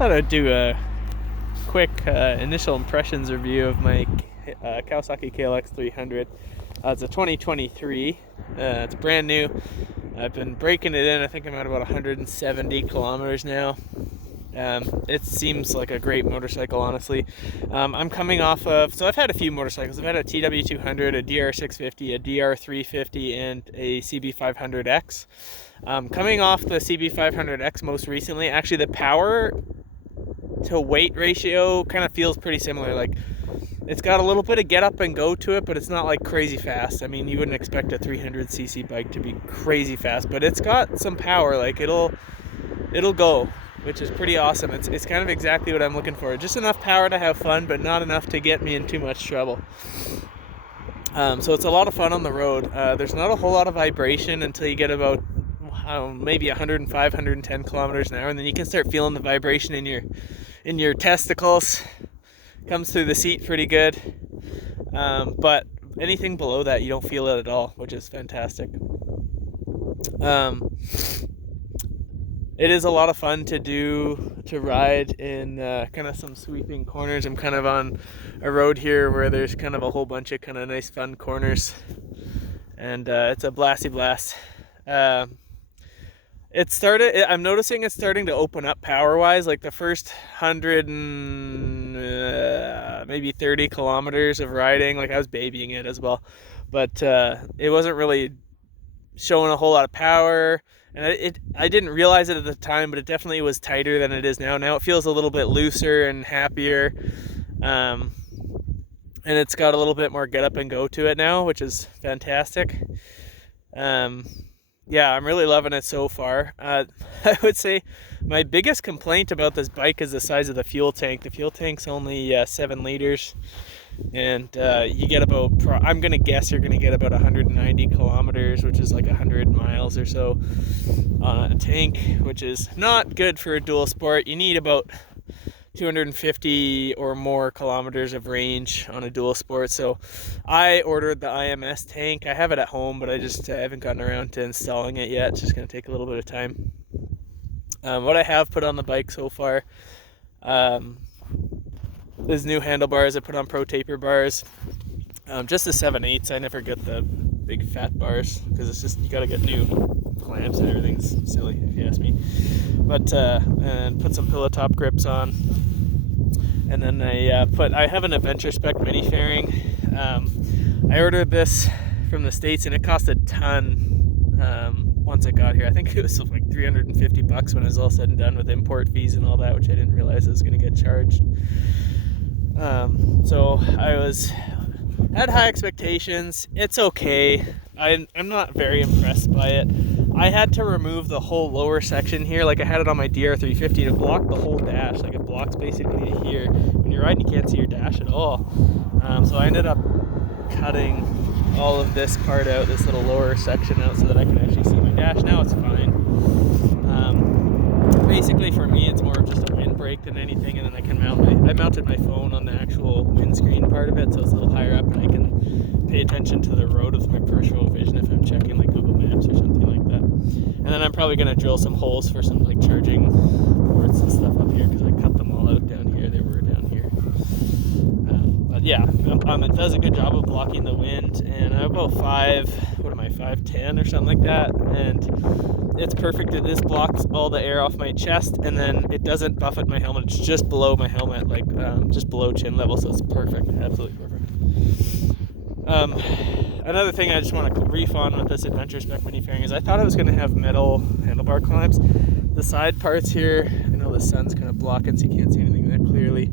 thought I'd do a quick initial impressions review of my Kawasaki KLX300. It's a 2023. It's brand new. I've been breaking it in. I think I'm at about 170 kilometers now. It seems like a great motorcycle, honestly. I'm coming off of, so I've had a few motorcycles. I've had a TW200, a DR650, a DR350, and a CB500X. Coming off the CB500X most recently, actually the power to weight ratio kind of feels pretty similar. Like, it's got a little bit of get up and go to it, but it's not like crazy fast. I mean, you wouldn't expect a 300cc bike to be crazy fast, but it's got some power. Like, it'll go, which is pretty awesome. It's kind of exactly what I'm looking for. Just enough power to have fun, but not enough to get me in too much trouble. So it's a lot of fun on the road. There's not a whole lot of vibration until you get about maybe 105, 110 kilometers an hour, and then you can start feeling the vibration in your testicles. Comes through the seat pretty good. But anything below that, you don't feel it at all, which is fantastic. It is a lot of fun to ride in kind of some sweeping corners. I'm kind of on a road here where there's kind of a whole bunch of kind of nice fun corners, and it's a blasty blast. I'm noticing it's starting to open up power wise. Like the first 100 and maybe 30 kilometers of riding, like I was babying it as well, but it wasn't really showing a whole lot of power. And I didn't realize it at the time, but it definitely was tighter than it is now. Now it feels a little bit looser and happier. And it's got a little bit more get up and go to it now, which is fantastic. Yeah, I'm really loving it so far. I would say my biggest complaint about this bike is the size of the fuel tank. The fuel tank's only 7 liters. And you get about, I'm going to guess you're going to get about 190 kilometers, which is like 100 miles or so on a tank, which is not good for a dual sport. You need about 250 or more kilometers of range on a dual sport. So I ordered the IMS tank. I have it at home, but I haven't gotten around to installing it yet. It's just going to take a little bit of time. What I have put on the bike so far, is new handlebars. I put on pro taper bars, just the 7/8. I never get the big fat bars because it's just, you got to get new clamps and everything's silly if you ask me. But and put some pillow top grips on, and then I have an adventure spec mini fairing. I ordered this from the States and it cost a ton. Once it got here, I think it was like $350 when it was all said and done with import fees and all that, which I didn't realize I was going to get charged. So I had high expectations. It's okay. I'm not very impressed by it. I had to remove the whole lower section here. Like, I had it on my DR350 to block the whole dash. Like, it blocks basically here. When you're riding, you can't see your dash at all. So I ended up cutting all of this part out, this little lower section out, so that I can actually see my dash. Now it's fine. Basically for me, it's more of just a windbreak than anything, and then I can I mounted my phone on the actual windscreen part of it, so it's a little higher up, and I can pay attention to the road with my peripheral vision if I'm checking like Google Maps or something like that. And then I'm probably going to drill some holes for some like charging ports and stuff up here, because I cut them all out down here. They were down here. But yeah, it does a good job of blocking the wind, and I'm about 5'10" or something like that, and it's perfect. This blocks all the air off my chest, and then it doesn't buffet my helmet. It's just below my helmet, like just below chin level, so it's perfect, absolutely perfect. Another thing I just want to brief on with this adventure spec mini fairing is I thought I was going to have metal handlebar clamps. The side parts here, I know the sun's kind of blocking, so you can't see anything that clearly.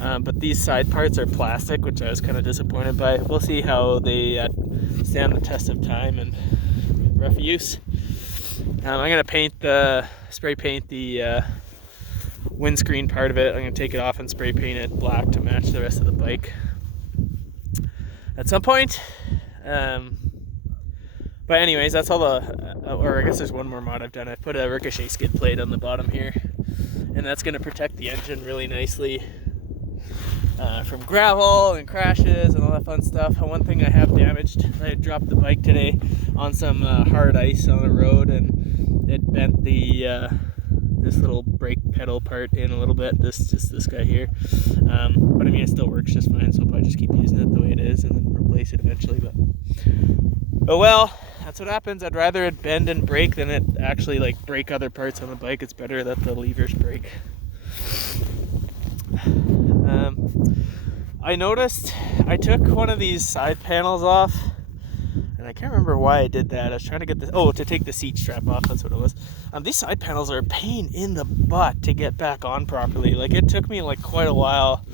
But these side parts are plastic, which I was kind of disappointed by. We'll see how they stand the test of time and rough use. I'm going to spray paint the windscreen part of it. I'm going to take it off and spray paint it black to match the rest of the bike at some point. But anyways, that's all or I guess there's one more mod I've done. I've put a ricochet skid plate on the bottom here, and that's going to protect the engine really nicely from gravel and crashes and all that fun stuff. One thing I have damaged, I dropped the bike today on some hard ice on the road, and it bent this little brake pedal part in a little bit, this guy here. But I mean, it still works just fine, so I'll probably just keep using it the way it is and then replace it eventually. But well, that's what happens. I'd rather it bend and break than it actually like break other parts on the bike. It's better that the levers break. I noticed I took one of these side panels off, and I can't remember why I did that. I was trying to get this, to take the seat strap off, that's what it was. These side panels are a pain in the butt to get back on properly. Like, it took me like quite a while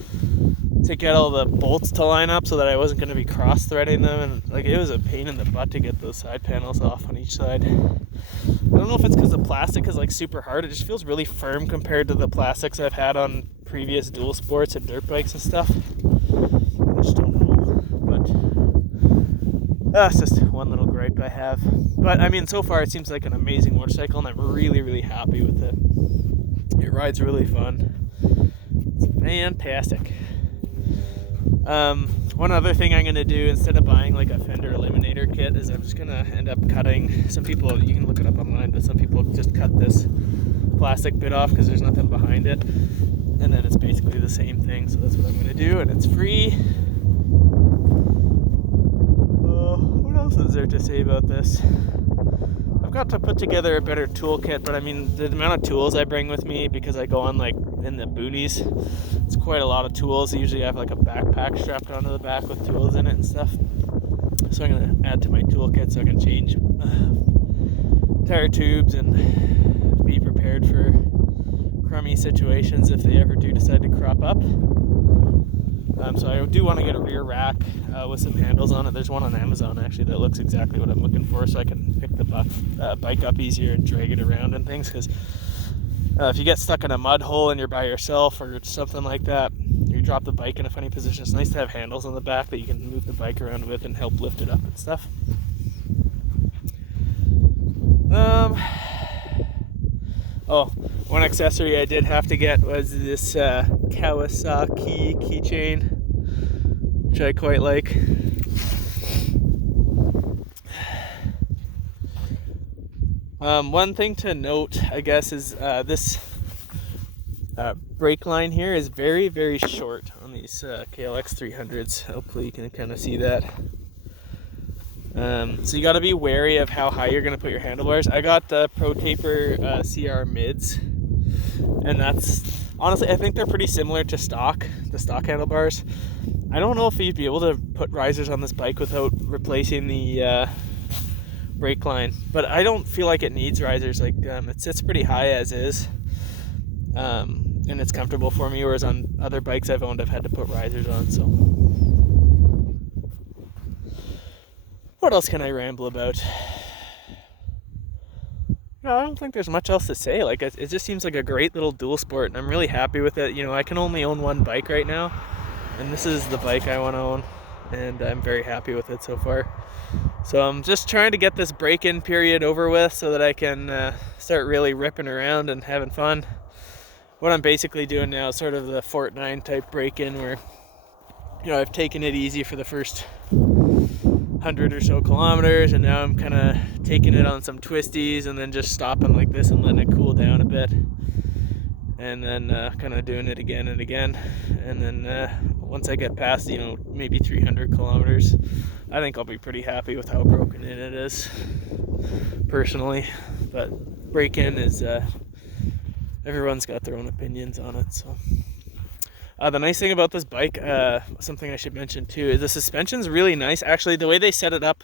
to get all the bolts to line up so that I wasn't going to be cross-threading them, and like, it was a pain in the butt to get those side panels off on each side. I don't know if it's because the plastic is like super hard. It just feels really firm compared to the plastics I've had on previous dual sports and dirt bikes and stuff. I just don't know, but that's just one little gripe I have. But I mean, so far it seems like an amazing motorcycle, and I'm really, really happy with it. It rides really fun. It's fantastic. One other thing I'm going to do, instead of buying like a fender eliminator kit, is I'm just going to end up cutting, some people, you can look it up online, but some people just cut this plastic bit off because there's nothing behind it, and then it's basically the same thing. So that's what I'm going to do, and it's free. What else is there to say about this? I've got to put together a better toolkit, but I mean, the amount of tools I bring with me, because I go on like in the boonies, it's quite a lot of tools. I usually have like a backpack strapped onto the back with tools in it and stuff. So I'm going to add to my toolkit so I can change tire tubes and be prepared for crummy situations if they ever do decide to crop up. So I do want to get a rear rack with some handles on it. There's one on Amazon actually that looks exactly what I'm looking for, so I can pick the bike up easier and drag it around and things, because if you get stuck in a mud hole and you're by yourself or something like that, you drop the bike in a funny position, it's nice to have handles on the back that you can move the bike around with and help lift it up and stuff. One accessory I did have to get was this Kawasaki keychain, which I quite like. One thing to note, I guess, is this brake line here is very, very short on these KLX300s. Hopefully you can kind of see that. So you got to be wary of how high you're going to put your handlebars. I got the Pro Taper CR mids, and that's, honestly, I think they're pretty similar to the stock handlebars. I don't know if you'd be able to put risers on this bike without replacing the brake line, but I don't feel like it needs risers. Like, it sits pretty high as is, and it's comfortable for me, whereas on other bikes I've owned, I've had to put risers on. So what else can I ramble about? No, I don't think there's much else to say. Like, it just seems like a great little dual sport, and I'm really happy with it. You know, I can only own one bike right now, and this is the bike I want to own, and I'm very happy with it so far. So I'm just trying to get this break-in period over with so that I can start really ripping around and having fun. What I'm basically doing now is sort of the Fort 9 type break-in, where, you know, I've taken it easy for the first 100 or so kilometers, and now I'm kind of taking it on some twisties and then just stopping like this and letting it cool down a bit, and then kind of doing it again and again. And then once I get past, you know, maybe 300 kilometers, I think I'll be pretty happy with how broken in it is, personally. But break-in is, everyone's got their own opinions on it. So the nice thing about this bike, something I should mention too, is the suspension's really nice. Actually, the way they set it up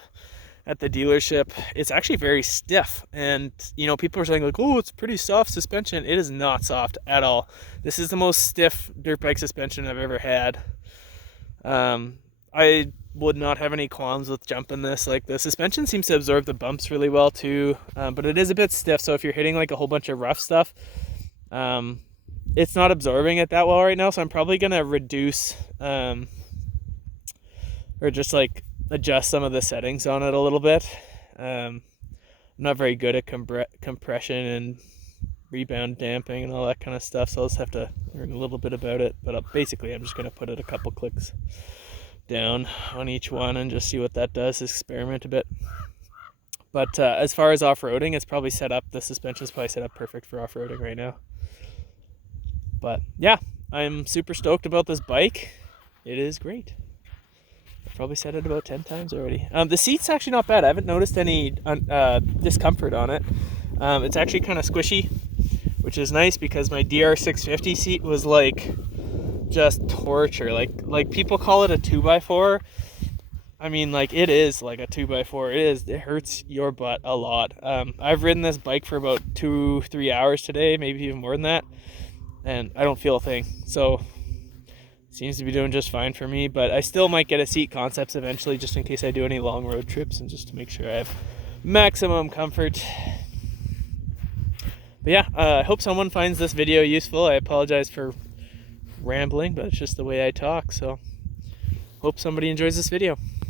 at the dealership, it's actually very stiff. And, you know, people are saying like, oh, it's pretty soft suspension. It is not soft at all. This is the most stiff dirt bike suspension I've ever had. I would not have any qualms with jumping this. Like, the suspension seems to absorb the bumps really well too, but it is a bit stiff. So if you're hitting like a whole bunch of rough stuff, it's not absorbing it that well right now. So I'm probably gonna reduce or just like adjust some of the settings on it a little bit. I'm not very good at compression and rebound damping and all that kind of stuff, so I'll just have to learn a little bit about it. But basically I'm just going to put it a couple clicks down on each one and just see what that does, experiment a bit. But as far as off-roading, it's probably set up, the suspension is probably set up perfect for off-roading right now. But yeah, I'm super stoked about this bike. It is great. I've probably said it about 10 times already. The seat's actually not bad. I haven't noticed any discomfort on it. It's actually kind of squishy, which is nice because my DR650 seat was like just torture. Like people call it a 2x4. I mean, like, it is like a 2x4. It hurts your butt a lot. I've ridden this bike for about 2-3 hours today, maybe even more than that, and I don't feel a thing. So seems to be doing just fine for me, but I still might get a Seat Concepts eventually, just in case I do any long road trips and just to make sure I have maximum comfort. But yeah, I hope someone finds this video useful. I apologize for rambling, but it's just the way I talk, so hope somebody enjoys this video.